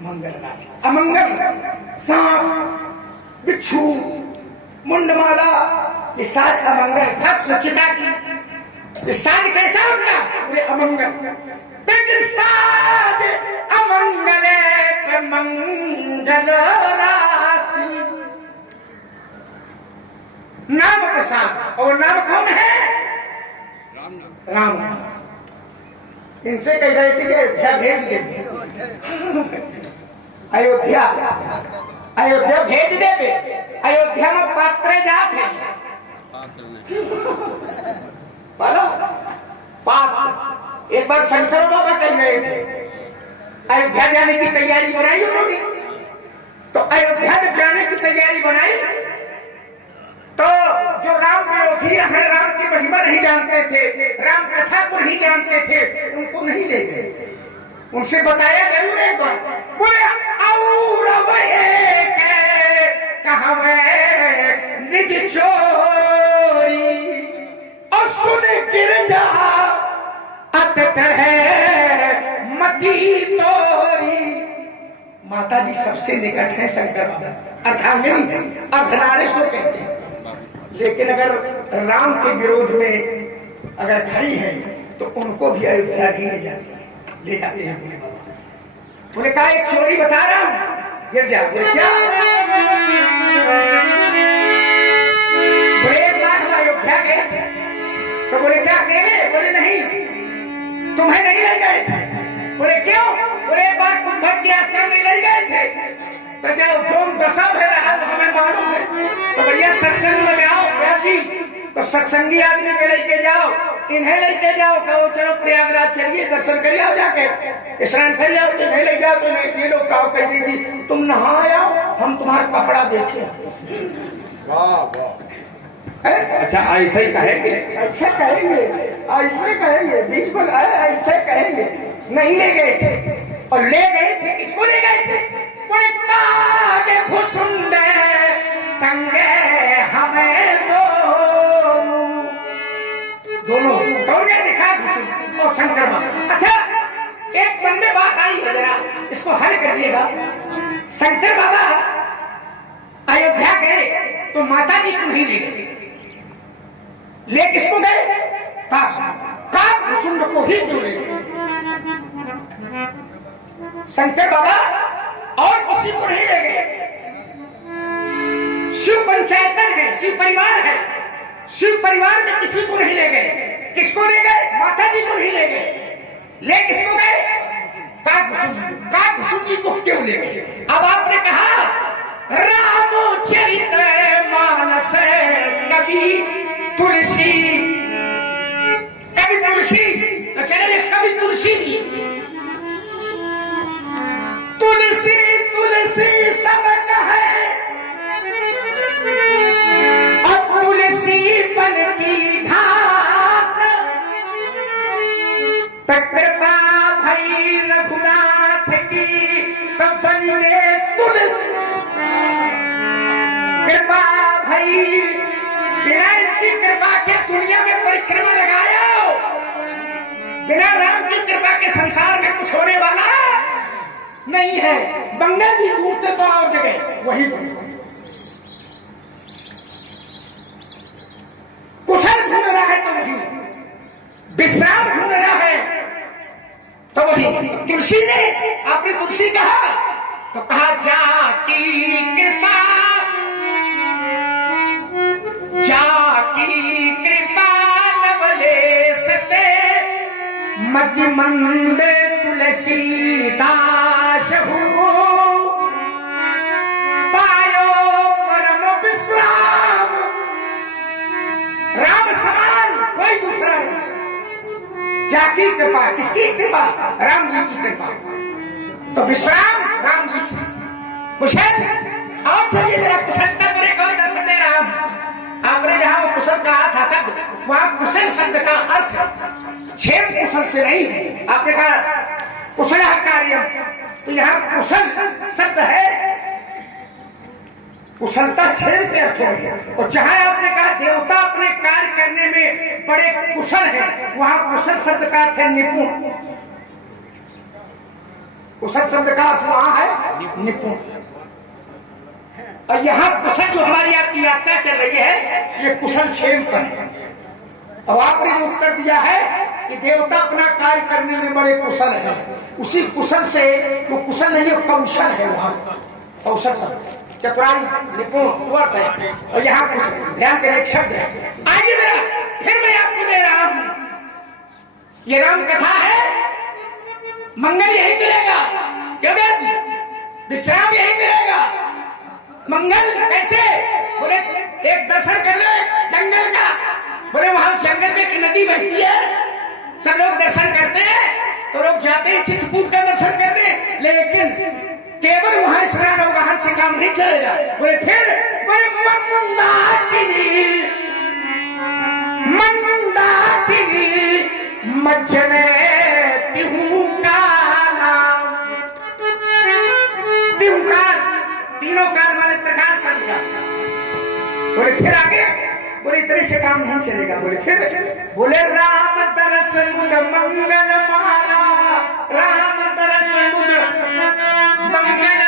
मंगल राशि। अमंगल सांप, बिच्छू, मुंडमाला, ये सात अमंगल। भस्म चिता की ये साज कैसा उनका? पूरे अमंगल। साज अमंगल मंगल राशि। नाम प्रसाद। और नाम कौन है? राम नाम। इनसे कह रहे थे कि अयोध्या भेज दे। अयोध्या अयोध्या भेज दे। अयोध्या में पात्र जात है। बोलो पात्र। एक बार शंकर बाबा कह रहे थे, अयोध्या जाने की तैयारी बनाई उन्होंने। तो अयोध्या जब जाने की तैयारी बनाई तो जो राम विरोधी हैं, राम की महिमा नहीं जानते थे, राम कथा को नहीं जानते थे, उनको नहीं ले गए। उनसे बताया जरूर एक बार। बोले निज चोरी और सुन गिर जा अत है मती तोरी। माता जी सबसे निकट है शंकर बाबा, अर्धांगिनी है, अर्धनारीश्वर कहते हैं। लेकिन अगर राम के विरोध में अगर खड़ी है तो उनको भी अयोध्या नहीं ले जाते हैं। बोले बाबा, बोले कहा एक चोरी बता रहा हूं, गिर जा। बोले क्या? बोले एक बार हम अयोध्या गए थे। तो बोले क्या अकेले? बोले नहीं, तुम्हें नहीं ले गए थे। बोले क्यों? बोले एक बार कुंभज के आश्रम में ले गए थे। तो जब जोम दशा हो रहा तो हमें मालूम है, तो भैया सत्संग में आओ जी। तो सत्संगी आदमी के लेके जाओ, इन्हें लेके जाओ, कहो चलो प्रयागराज चलिए, दर्शन कर आओ, जाके स्नान कर आओ। इन्हें ले जाओ तो ये लोग कहो कह देगी तुम नहा आओ, हम तुम्हारा कपड़ा देखे। वाह वाह। अच्छा ऐसे ही कहेंगे? ऐसे कहेंगे, ऐसे कहेंगे, बिल्कुल ऐसे कहेंगे। नहीं ले गए थे। और ले गए थे, किसको ले गए थे? संगे हमें दोनों कौन ने दिखा और शंकर बाबा। अच्छा एक मन में बात आई है, जरा इसको हल कर दिएगा। शंकर बाबा अयोध्या गए तो माता जी को नहीं ले गए, ले किसको गए? काकभूषुंड को ही क्यों ले गए? शंकर बाबा और किसी को नहीं ले गए। शिव पंचायतन है, शिव परिवार है, शिव परिवार में किसी को नहीं ले गए। किसको ले गए? माता जी को नहीं ले गए। ले किसको गए? काकभूषुंड जी को क्यों ले गए? अब आपने कहा रामचरित मानस कवि तुलसी, कवि तुलसी, तो चले कवि तुलसी जी। तुलसी तुलसी सब कहे और तुलसी बन की घास, कृपा भई रघुनाथ की तब बन गए तुलसी। कृपा भई, बिना इनकी कृपा के दुनिया में परिक्रमा लगाया, बिना राम की कृपा के संसार में कुछ होने वाला नहीं है। बंगाल की ढूंढते तो और जगह वही कुशल ढूंढ रहा है तो वही, विश्राम ढूंढ रहा है तो वही। तुलसी ने, आपने तुलसी कहा तो कहा जाकी कृपा, जाकी कृपा नवलेश ते मति मंद तुलसीदास पायो परम विश्राम। राम समान कोई दूसरा नहीं। जाकी कृपा, किसकी कृपा? राम जी की कृपा। तो विश्राम राम जी से। कुशल, और चलिए जरा कुशलता मेरे को दर्शन दे राम। आपने जहां वो कुशल कहा था शब्द, वहां कुशल शब्द का अर्थ क्षेम कुशल से नहीं है। आपने कहा कुशल कार्य, तो यहाँ कुशल शब्द है, कुशलता क्षेम के अर्थ है। और जहां आपने कहा देवता अपने कार्य करने में बड़े कुशल है, वहां कुशल शब्द का अर्थ है निपुण। कुशल शब्द का अर्थ वहां है निपुण। और यहाँ कुशल जो हमारी आपकी यात्रा चल रही है ये कुशल क्षेम पर है। और आपने जो उत्तर दिया है कि देवता अपना कार्य करने में बड़े कुशल है, उसी कुशल से वो कुशल नहीं है, कौशल है। वहां से कौशल शब्द चतुराई निपुण अर्थ है। और यहाँ कुशल ध्यान देने एक शब्द है। आइए जरा फिर मैं आपको दे रहा हूं, ये राम कथा है, मंगल यही मिलेगा क्या व्यास जी? विश्राम यही मिलेगा। मंगल कैसे? बोले एक दर्शन कर लो जंगल का। बोले वहां जंगल में एक नदी बहती है, सब लोग दर्शन करते हैं, तो लोग जाते हैं चित्रकूट का दर्शन करने, लेकिन केवल वहां स्नान और वाहन से काम नहीं चलेगा। बोले फिर बोले मंदाकिनी मज्जने तीनों काल माने प्रकार समझा। बोले फिर आगे बोले इतने से काम नहीं चलेगा। बोले फिर बोले राम दरस मुद मंगल माला, राम दरस मुद मंगल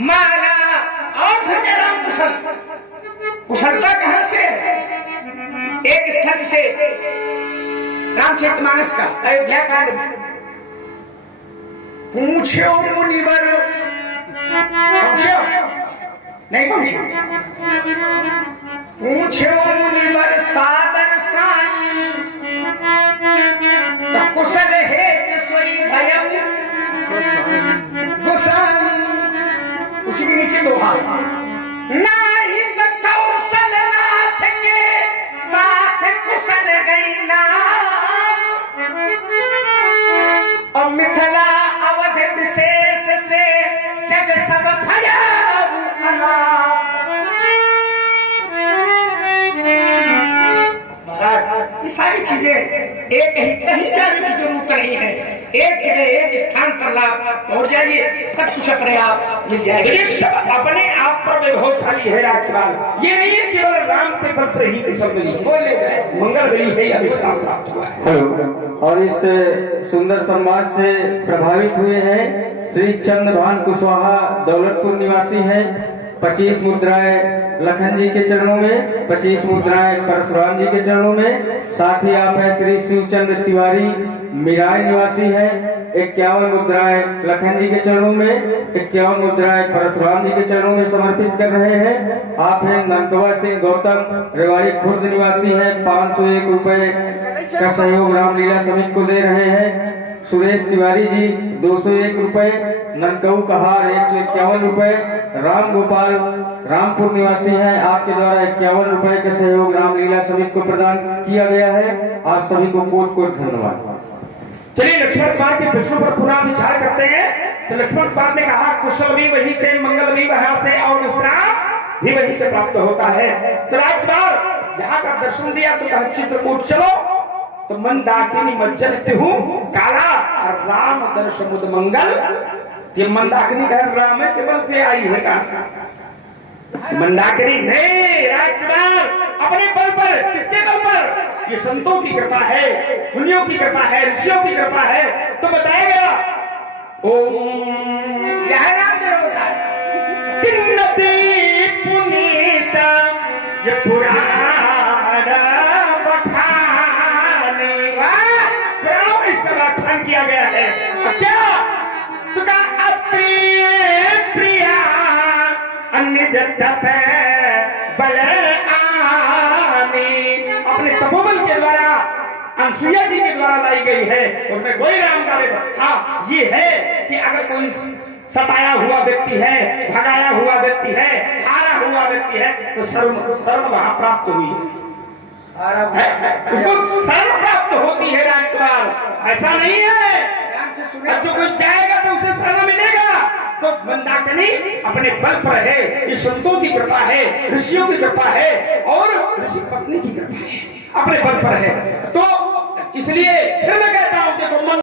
माला। और फिर क्या राम कुशल, कुशलता कहां से? एक स्थल विशेष रामचरितमानस का अयोध्या कांड में पूछो मुनिवर, पूछो नहीं पूछो, पूछो मुनिवर सादर साई, तो कुशल है कि सोई भयऊ गोसाई। उसी के नीचे दोहा, नाही तो कौशल नाथ के साथ कुशल गई नाम, और मिथिला अवध विशेष थे जग सब भयाऊ अनाम। महाराज ये सारी चीजें एक ही कहीं जाने की जरूरत नहीं है, एक जगह एक स्थान पर लाभ पहुंच जाइए, सब कुछ अपने आप मिल जाएगा। ये सब अपने आप पर वैभवशाली है राजपाल। ये नहीं है केवल राम के बल पर ही कुशल मिली, बोले जाए मंगल मिली है, अभिश्राम प्राप्त हुआ है। और इस सुंदर संवाद से प्रभावित हुए हैं श्री चंद्रभान कुशवाहा, दौलतपुर निवासी हैं। 25 मुद्राएं लखन जी के चरणों में, 25 मुद्राएं परशुराम जी के चरणों में। साथ ही आप हैं श्री शिवचंद्र तिवारी, मिराई निवासी हैं। 51 मुद्राएं लखन जी के चरणों में, 51 मुद्राएं परशुराम जी के चरणों में समर्पित कर रहे हैं। आप हैं नंदवा सिंह गौतम, रेवाड़ी खुर्द निवासी हैं। 501 रुपए का सहयोग रामलीला समिति को दे रहे हैं। सुरेश तिवारी जी 201 रुपए, ननकऊ कहार 151 रुपए। राम गोपाल रामपुर निवासी हैं, आपके द्वारा 51 रुपए का सहयोग रामलीला समिति को प्रदान किया गया है। आप सभी को कोट कोट धन्यवाद। चलिए लक्ष्मण कुमार के प्रश्नों पर पुनः विचार करते हैं। तो लक्ष्मण कुमार ने कहा कुशल भी वहीं से, मंगल भी वहां से, और विश्राम भी वहीं से प्राप्त होता है। तो राजकुमार जहां का दर्शन दिया तो कहा चित्रकूट चलो, तो मंदाकिनी मज्जन तिहु काला और राम दर्श मुद मंगल। ये मंदाकिनी कह राम है केवल पे आई है का मंदाकिनी नहीं, राजकुमार अपने बल पर, किसके बल पर? ये संतों की कृपा है, मुनियों की कृपा है, ऋषियों की कृपा है। तो बताया गया ओम यह नाम जरूर किन्नति पुनीता ये पुराना बखाने, पुराणों में इसका व्याख्यान किया गया है। क्या तुका अप्रिय प्रिया अन्य जगत बल आने, अपने तपोबल के द्वारा अनसुईया जी के द्वारा लाई गई है। उसमें कोई राम का हाँ ये है कि अगर कोई सताया हुआ व्यक्ति है, भगाया हुआ व्यक्ति है, हारा हुआ व्यक्ति है, तो सर्व वहां प्राप्त हुई उसको सर्व प्राप्त होती है। राजकुमार ऐसा नहीं है जो कोई जाएगा तो उसे सर्व मिलेगा। तो मंदाकिनी अपने बल पर है, ये संतों की कृपा है, ऋषियों की कृपा है, और ऋषि पत्नी की कृपा है, अपने बल पर है। तो इसलिए फिर मैं कहता हूं कि